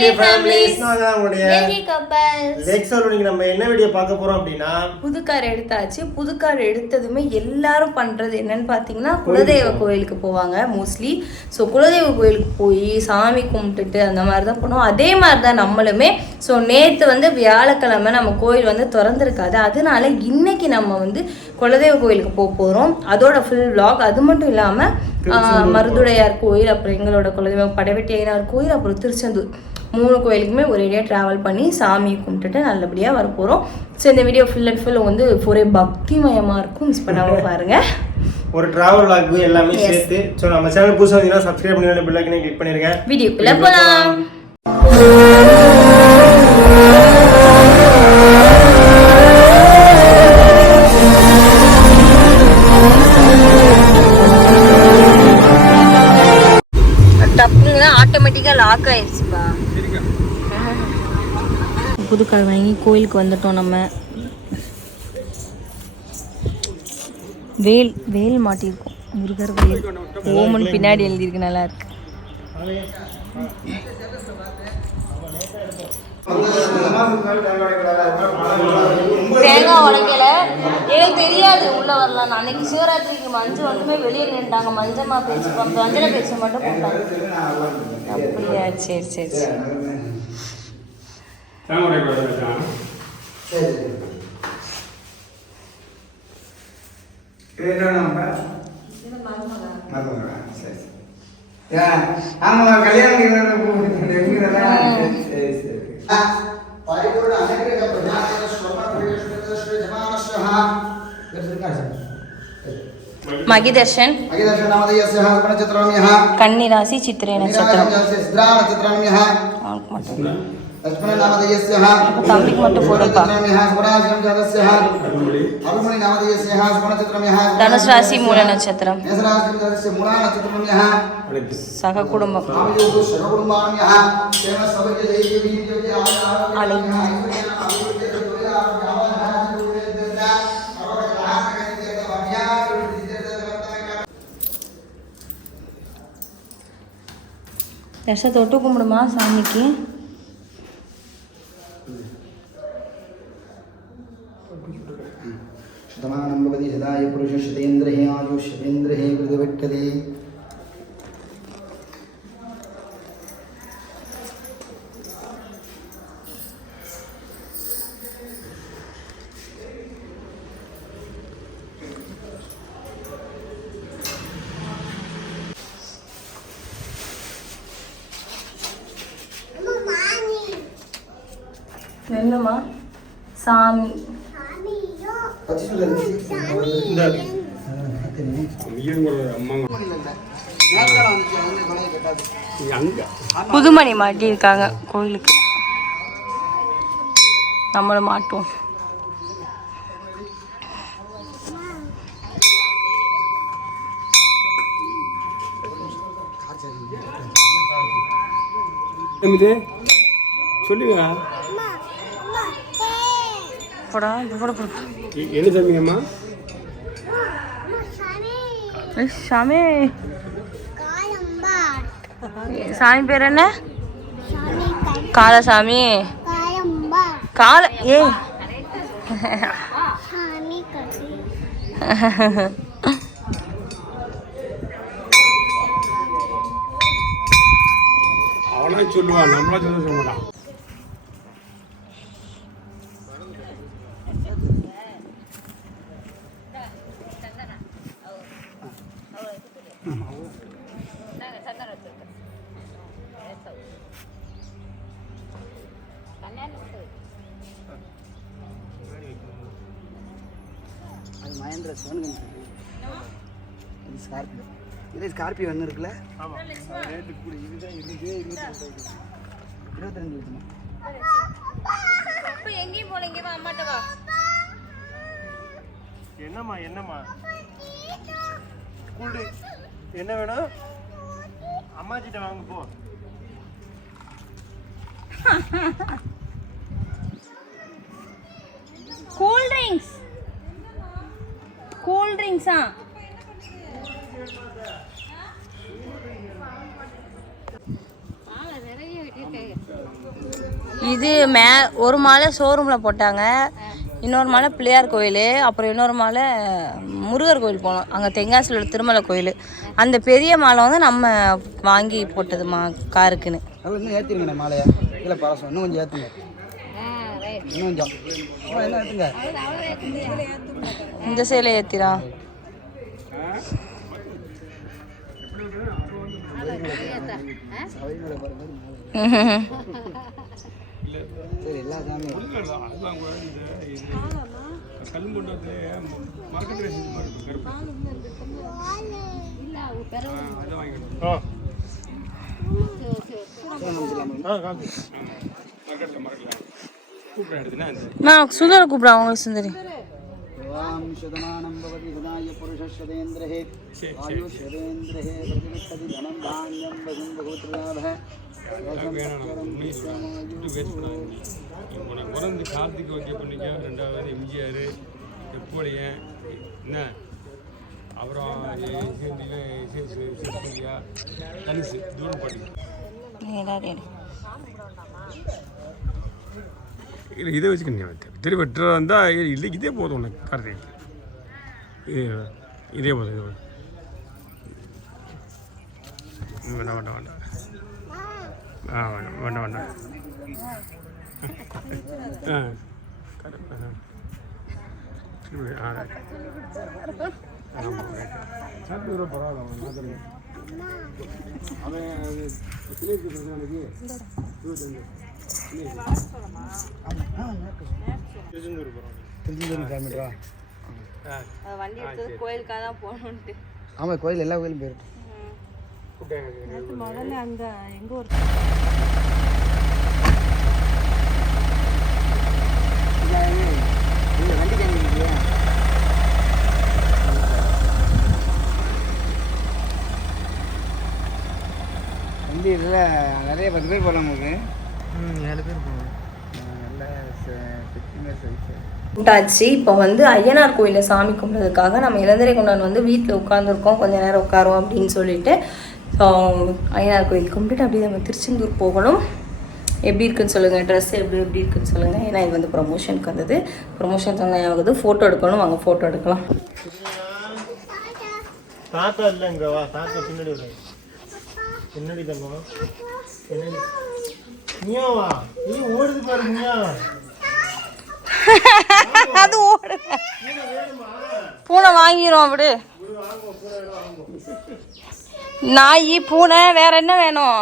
எங்க ஃபேமிலிஸ் நாங்க நம்ம என்ன வீடியோ பார்க்க போறோம் அப்படின்னா புது கார் எடுத்தாச்சு. புது கார் எடுத்ததுமே எல்லாரும் பண்றது என்னன்னு பார்த்தீங்கன்னா குலதெய்வ கோயிலுக்கு போவாங்க மோஸ்ட்லி ஸோ குலதெய்வ கோயிலுக்கு போய் சாமி கும்பிட்டுட்டு அந்த மாதிரி தான் பண்ணுவோம். அதே மாதிரி தான் நம்மளுமே ஸோ நேற்று வந்து வியாழக்கிழமை நம்ம கோயில் வந்து திறந்துருக்காது. அதனால இன்னைக்கு நம்ம வந்து குலதெய்வ கோயிலுக்கு போக போகிறோம் அதோட ஃபுல் vlog. அது மட்டும் இல்லாமல் மருதுடையார் கோயில் அப்புறம் எங்களோட குலதெய்வம் படைவெட்டி ஐயனார் கோயில் அப்புறம் திருச்செந்தூர். மூணு கோயிலுக்குமே ஒரேடியாக ட்ராவல் பண்ணி சாமி கும்பிட்டுட்டு நல்லபடியாக வர போகிறோம் ஸோ இந்த வீடியோ ஃபுல் அண்ட் ஃபுல் வந்து ஒரே பக்திமயமாக இருக்கும். மிஸ் பண்ணாமல் பாருங்கள் ஒரு டிராவல் vlog எல்லாமே சேர்த்து. ஸோ நம்ம சேனல் புதுசாக வந்தீங்கன்னா சப்ஸ்கிரைப் பண்ணி பெல் ஐக்கனை கிளிக் பண்ணிருங்க. வீடியோக்குள்ளே போகலாம் ஆட்டோமேட்டிக்காக லாக் ஆயிடுச்சுப்பா புது கார் வாங்கி கோயிலுக்கு வந்துட்டோம் நம்ம. வேல் வேல் மாட்டியிருக்கோம். முருகர் வேல். ஓமன் பின்னாடி எழுதியிருக்கு நல்லா இருக்கு. தேங்காய் உடைக்கல. எனக்கு தெரியாது. உள்ளே வரலாம். அன்னைக்கு சிவராத்திரிக்கு மஞ்சள் ஒன்றுமே வெளியே நின்றுட்டாங்க மஞ்சமா பேச்சு மஞ்சள பேச்சு மட்டும் போட்டாங்க. அப்படியா? சரி சரி ஆமா கல்யாணம் சரி. మగిదర్శన్. కన్ని రాశి చిత్రేణ చిత్రం తంపికి మూల నక్షత్రం. సహ కుటుంబం விஷ தொட்டு கும்பிடுமா சாமிக்கு? சுத்தமானம் பவதி சதாய புருஷ சதேந்திரஹே ஆயுஷ் சதேந்திரஹே விருதவெட்டதே சொல்லுமா? சாமி. இந்த புதுமணி மாட்டியிருக்காங்க கோயிலுக்கு. நம்மளும் மாட்டுவோம். சொல்லுங்க. போடா போட போட. என்ன சாமிங்கம்மா சாமி சாமி. பேர் என்ன? காலசாமி கால ஏ அவனா சொல்லுவான் நம்மளா சொல்ல மாட்டான். சோனுங்க இது ஸ்கார்பியோ இது ஸ்கார்பியோ ஒன்று இருக்குல்ல? இருபத்தி ரெண்டு லட்சமா எங்கேயும் போல இங்கே அம்மாட்ட வா. என்னம்மா என்னம்மா? கூல் ட்ரிங்க்ஸ் என்ன வேணும்? அம்மாச்சிட்ட வாங்க போ. கூல் ட்ரிங்க்ஸ் கூல் ட்ரிங்க்ஸா இது மே ஒரு மாலை ஷோரூமில் போட்டாங்க. இன்னொரு மாலை பிள்ளையார் கோயில் அப்புறம் இன்னொரு மாலை முருகர் கோயில் போனோம். அங்கே தென்காசியில் உள்ள திருமலை கோயில். அந்த பெரிய மாலை வந்து நம்ம வாங்கி போட்டதுமா காருக்குன்னு. நல்லா இன்னும் ஏற்றிருங்கண்ணே மாலையை. இல்லை பரவாயில்ல இன்னும் கொஞ்சம் இந்த சேலை ஏத்திரா. நான் சுந்தர கூப்பிடுறேன் அவங்க சுந்தரி. சுதேந்திரஹே பிரதிபதி தனம் தானியம் வசும் பகுத்ரலாப வேணாம் விட்டு வேஸ்ட் பண்ணாது உனக்கு பிறந்து கார்த்திக் ஓகே பண்ணிக்க ரெண்டாவது? எம்ஜிஆர் எப்படியன் என்ன? அப்புறம் தனுசு தூரம் பாட்டி. இல்லை இதை வச்சுக்க வெட்டுறா இருந்தால் இல்லை இதே போதும் உனக்கு கார்த்திக். இது இதே போதும் இதே போதும். வேண்டாம் வேண்டாம் வேண்டாம். ஆ வேண்டாம் வேண்டாம் வேண்டாம். திருச்செந்தூர் ஆ வண்டி எடுத்தது கோயிலுக்காக தான் போகணுன்ட்டு. ஆமாம் கோயில் எல்லா கோயிலும் போயிருக்கு கூப்பிட்டேன் முதல்ல அந்த எங்க ஒரு நீங்கள் வண்டி இதில் நிறைய பத்து பேர் போகலாம் உங்களுக்கு. ம் ஏழு பேர் போகணும் நல்ல ஃபிஃப்டி சைஸ் விட்டாச்சு இப்போ வந்து ஐயனார் கோயிலில் சாமி கும்பிட்றதுக்காக நம்ம இளந்தரை கொண்டான் வந்து வீட்டில் உட்காந்துருக்கோம் கொஞ்ச நேரம் உட்காரோம் அப்படின்னு சொல்லிட்டு. ஸோ ஐயனார் கோயில் கும்பிட்டுட்டு அப்படியே நம்ம திருச்செந்தூர் போகணும். எப்படி இருக்குன்னு சொல்லுங்கள் ட்ரெஸ் எப்படி எப்படி இருக்குன்னு சொல்லுங்கள் ஏன்னா இது வந்து ப்ரொமோஷனுக்கு வந்தது. ப்ரொமோஷன் சொன்ன ஆகுது ஃபோட்டோ எடுக்கணும். வாங்க ஃபோட்டோ எடுக்கலாம். தாத்தா இல்லைங்க வா. தாத்தா பின்னாடி பின்னாடி தங்கம் பின்னாடி நீயா வா. நீ ஓடுது பாருங்க அது ஓடு. பூனை வாங்கிரும் அப்படி நாய் பூனை வேற என்ன வேணும்?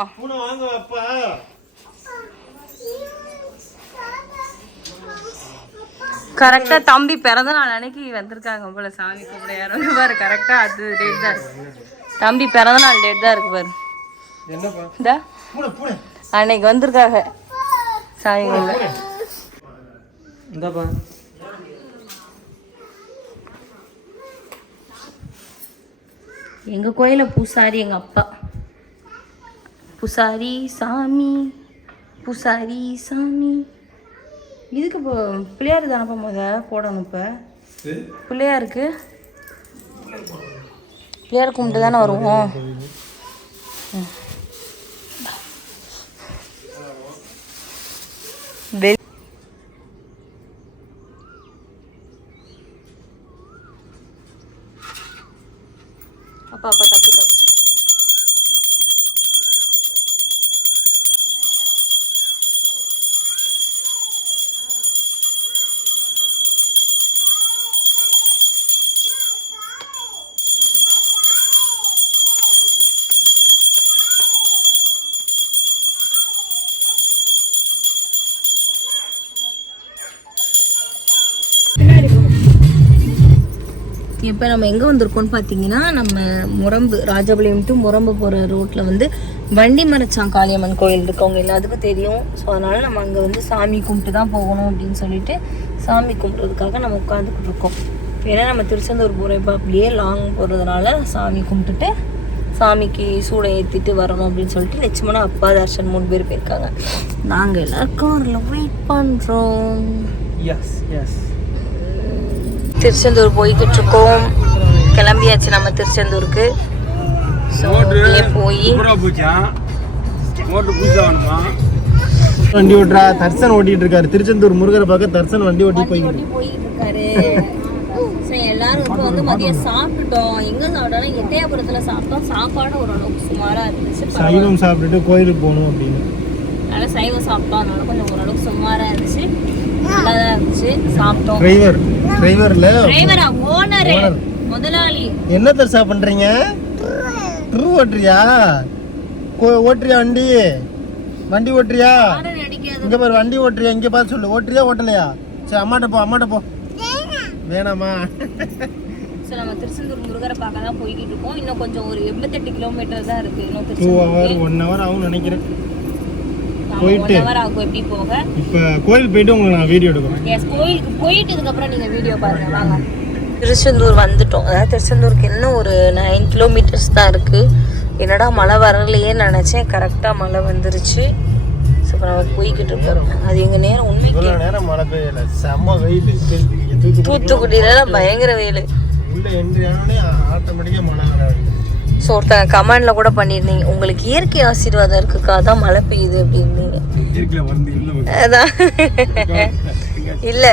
கரெக்டாக தம்பி பிறந்த நாள் அன்னைக்கு வந்திருக்காங்க போல சாமி கும்பிட. யாரும் பாரு கரெக்டாக அது டேட் தான் தம்பி பிறந்த நாள் டேட் தான் இருக்கு பாரு. இந்த. அன்னைக்கு வந்திருக்காங்க. சாமி கும்பிட. இந்தாப்பா எங்கள் கோயிலில் பூசாரி எங்கள் அப்பா. பூசாரி சாமி பூசாரி சாமி. இதுக்கு இப்போ பிள்ளையார் தானப்பா முத போடணும் இப்போ? பிள்ளையாருக்கு? பிள்ளையார் கும்பிட்டு தானே வருவோம். இப்போ நம்ம எங்கே வந்திருக்கோம்னு பார்த்தீங்கன்னா நம்ம முரம்பு ராஜபாளையம் டு முரம்பு போகிற ரோட்டில் வந்து வண்டி மரச்சான் காளியம்மன் கோயில் இருக்கவங்க எல்லாத்துக்கும் தெரியும். ஸோ அதனால் நம்ம அங்கே வந்து சாமி கும்பிட்டு தான் போகணும் அப்படின்னு சொல்லிட்டு சாமி கும்பிட்றதுக்காக நம்ம உட்காந்துக்கிட்டு இருக்கோம். ஏன்னா நம்ம திருச்செந்தூர் போகிறப்ப அப்படியே லாங் போகிறதுனால சாமி கும்பிட்டுட்டு சாமிக்கு சூடை ஏற்றிட்டு வரணும் அப்படின்னு சொல்லிட்டு லட்சுமணா அப்பா தர்ஷன் மூணு பேர் போயிருக்காங்க. நாங்கள் எல்லாருக்கும் வெயிட் பண்ணுறோம் எஸ் எஸ் திருச்செந்தூர் போய்கிட்டு இருக்கோம் கிளம்பியாச்சு நம்ம திருச்செந்தூருக்கு. போய் வண்டி ஓட்டுறா. தர்சன் ஓட்டிட்டு இருக்காரு திருச்செந்தூர் முருகரை பார்க்க தர்சன் வண்டி ஓட்டி சரி எல்லாரும் இப்போ வந்து மதியம் சாப்பிட்டுட்டோம் எங்க சாப்பிட்டோம்னா எட்டயபுரத்துல சாப்பிட்டோம். சாப்பாடு ஓரளவுக்கு சுமாரா இருந்துச்சு. சைவம் சாப்பிட்டுட்டு கோயிலுக்கு போகணும் அப்படின்னு. அதனால சைவம் சாப்பிட்டோம். அதனால கொஞ்சம் ஓரளவுக்கு சுமாரா இருந்துச்சு. நல்லா தான் இருந்துச்சு சாப்பிட்டோம் டிரைவர் டிரைவர்ல டிரைவரா ஓனரு. முதலாளி. என்ன தர்சா பண்றீங்க? ட்ரூ ஓட்டுறியா? ஓட்டுறியா வண்டி? வண்டி ஓட்டுறியா? இங்க பாரு வண்டி ஓட்டுறியா? இங்க பார்த்து சொல்லு. ஓட்டுறியா ஓட்டலையா? சரி அம்மாட்ட போ அம்மாட்ட போ. வேணாமா? ஸோ நம்ம திருச்செந்தூர் முருகரை பார்க்க தான் போய்கிட்டு இருக்கோம். இன்னும் கொஞ்சம் ஒரு எண்பத்தெட்டு கிலோமீட்டர் தான் இருக்கு. இன்னும் திருச்செந்தூர் ஒன் ஹவர் ஆகும் நினைக்கிறேன். போயிட்டு. ஆகும் எப்படி போக. இப்போ கோயில் போயிட்டு உங்களுக்கு நான் வீடியோ எடுக்கிறேன். எஸ் கோயிலுக்கு போயிட்டு இதுக்கப்புறம் நீங்கள் வீடியோ பாருங்க. வாங்க. திருச்செந்தூர் வந்துட்டோம். அதாவது திருச்செந்தூருக்கு இன்னும் ஒரு நைன் கிலோமீட்டர்ஸ் தான் இருக்குது என்னடா மழை வரலையே நினச்சேன். கரெக்டாக மழை வந்துருச்சு. நம்ம போய்கிட்டு இருக்கோம் அது எங்கள் நேரம்? உண்மைக்கு. நேரம் மழை பெய்யல. செம்ம வெயில். தூத்துக்குடி தூத்துக்குடியிலலாம் பயங்கர வெயில். உள்ள என்ட்ரி ஆனோடனே ஆட்டோமேட்டிக்காக மழை வர. ஸோ ஒருத்தங்க கமெண்ட்ல கூட பண்ணியிருந்தீங்க. உங்களுக்கு இயற்கை ஆசீர்வாதம் இருக்குக்கா? தான் மழை பெய்யுது அப்படின்னீங்க இல்லை அதான். இல்ல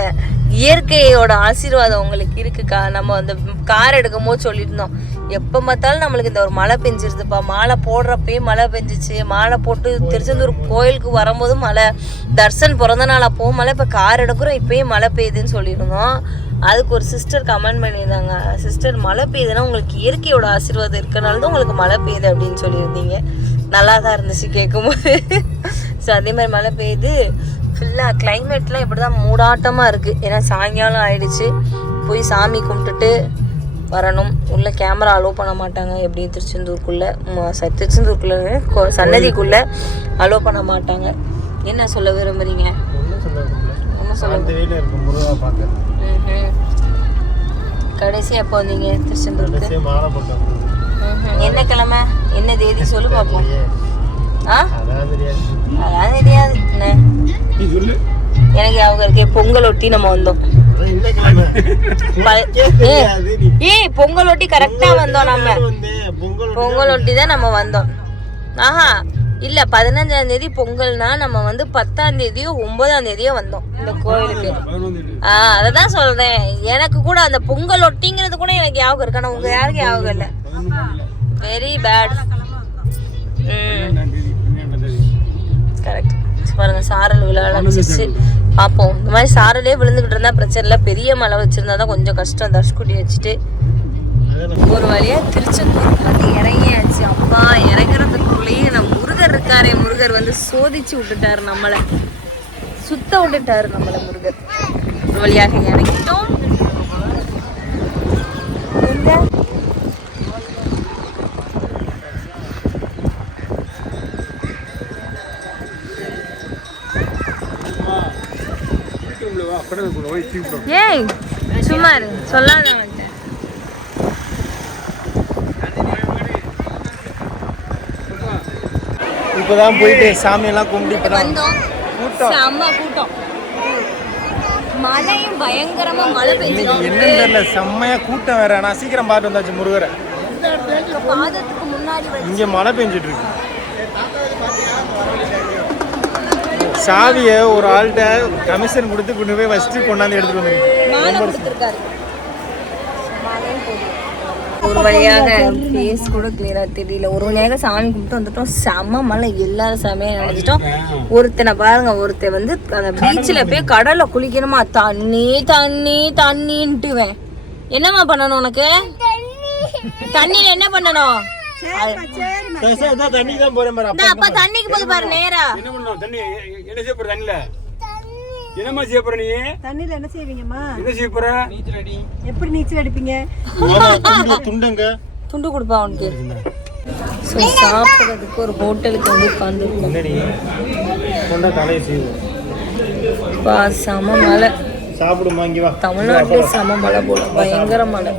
இயற்கையோட ஆசீர்வாதம் உங்களுக்கு இருக்குக்கா? நம்ம அந்த கார் எடுக்கும் போது சொல்லியிருந்தோம். எப்போ பார்த்தாலும் நம்மளுக்கு இந்த ஒரு மழை பெஞ்சிருதுப்பா. மாலை போடுறப்பயே மழை பெஞ்சிச்சு. மாலை போட்டு திருச்செந்தூர் கோயிலுக்கு வரும்போது மழை. தர்சன் பிறந்த நாள் அப்போவும் மழை. இப்போ கார் எடுக்கிறோம். இப்பயும் மழை பெய்யுதுன்னு சொல்லியிருந்தோம். அதுக்கு ஒரு சிஸ்டர் கமெண்ட் பண்ணியிருந்தாங்க. சிஸ்டர் மழை பெய்யுதுன்னா உங்களுக்கு இயற்கையோட ஆசீர்வாதம் இருக்கனால தான் உங்களுக்கு மழை பெய்யுது அப்படின்னு சொல்லியிருந்தீங்க. நல்லா தான் இருந்துச்சு கேட்கும்போது. ஸோ அதே மாதிரி மழை பெய்யுது. ஃபுல்லாக கிளைமேட்லாம் இப்படி தான் மூடாட்டமாக இருக்குது ஏன்னா சாயங்காலம் ஆயிடுச்சு. போய் சாமி கும்பிட்டுட்டு வரணும். உள்ள கேமரா அலோவ் பண்ண மாட்டாங்க. எப்படி திருச்செந்தூருக்குள்ளே திருச்செந்தூருக்குள்ளே கோ- சன்னதிக்குள்ளே அலோவ் பண்ண மாட்டாங்க. என்ன சொல்ல சொல்ல என்ன சொல்ல அந்த வெயில இருக்கும் முருகா பார்க்க ம்ஹும். கடைசி எப்போ வந்தீங்க திருச்செந்தூருக்கு. என்ன கிழமை? என்ன தேதி? சொல்லு பார்ப்போம் ஆ? அதான் தெரியாது. என்ன? நீ சொல்லு. எனக்கு அவங்க இருக்கே. பொங்கல் ஒட்டி நம்ம வந்தோம். ஏய் பொங்கல் ஒட்டி கரெக்டா வந்தோம் நம்ம. பொங்கல் ஒட்டி தான் நம்ம வந்தோம். ஆஹா. இல்ல பதினஞ்சாம் தேதி பொங்கல்னா நம்ம வந்து பத்தாம் தேதியோ ஒன்பதாம் தேதியோ வந்தோம் இந்த கோயிலுக்கு. ஆ அதை தான் சொல்றேன். எனக்கு கூட அந்த பொங்கல் ஒட்டிங்கிறது கூட எனக்கு ஞாபகம் இருக்கு. ஆனா உங்க யாருக்கு ஞாபகம் இல்லை. வெரி பேட் கரெக்ட் பாருங்க சாரல் விழ ஆரம்பிச்சிருச்சு பார்ப்போம் இந்த மாதிரி சாரலே விழுந்துகிட்டு இருந்தா பிரச்சனை இல்லை. பெரிய மழை வச்சிருந்தா தான் கொஞ்சம் கஷ்டம். தர்ஷ்குடி வச்சுட்டு ஒரு வழியா திருச்செந்தூர் வந்து இறங்கியாச்சு. அப்பா இறங்குறதுக்குள்ளேயே நம்ம இருக்காரே முருகர் வந்து சோதிச்சு விட்டுட்டாரு நம்மளை. சுத்த விட்டுட்டாரு நம்மளை முருகர். ஒரு வழியாக இறங்கிட்டோம்? ஏய் சும்மா இரு. சொல்லாத இப்பதான் போயிட்டு சாமியெல்லாம் கும்பிட்டு இப்பதான் வந்தோம். கூட்டம். செம்ம கூட்டம். மழையும் பயங்கரமா மழை என்னன்னு தெரியல செம்மையா கூட்டம் வேற. நான் சீக்கிரம் பார்த்து வந்தாச்சு முருகரை. பாதத்துக்கு முன்னாடி வச்சு இங்க மழை பெஞ்சிட்டு இருக்கு. சாவிய ஒரு ஆள்கிட்ட கமிஷன் கொடுத்து கொண்டு போய் ஃபர்ஸ்ட் கொண்டாந்து எடுத்துட்டு வந்துருக்கு ஒரு வழியாக ஃபேஸ் கூட கிளியரா தெரியல. ஒரு வழியாக சாமி கும்பிட்டு வந்துட்டோம். செம்ம மழை. எல்லாரும் செமையா நினைச்சிட்டோம். ஒருத்தனை பாருங்க ஒருத்தன் வந்து அந்த பீச்சில் போய் கடல்ல குளிக்கணுமா? தண்ணி தண்ணி தண்ணின்ட்டுவேன். என்னம்மா பண்ணணும் உனக்கு? தண்ணியில என்ன பண்ணணும்? தண்ணி அப்பா தண்ணிக்கு போது பாரு நேரா. என்னம்மா செய்ய போற நீ? தண்ணியில என்ன செய்வீங்கம்மா? என்ன செய்ய போற? எப்படி நீச்சல் அடிப்பீங்க? துண்டு துண்டுங்க. துண்டு கொடுப்பா அவனுக்கு. ஸோ சாப்பிட்றதுக்கு ஒரு ஹோட்டலுக்கு வந்து உட்காந்துருக்கோம். முன்னாடி கொண்டா தலையை செய்வோம் பா செம மழை. சாப்பிடுமா இங்க வா. தமிழ்நாட்டிலே செம மழை போல. பயங்கர மழை.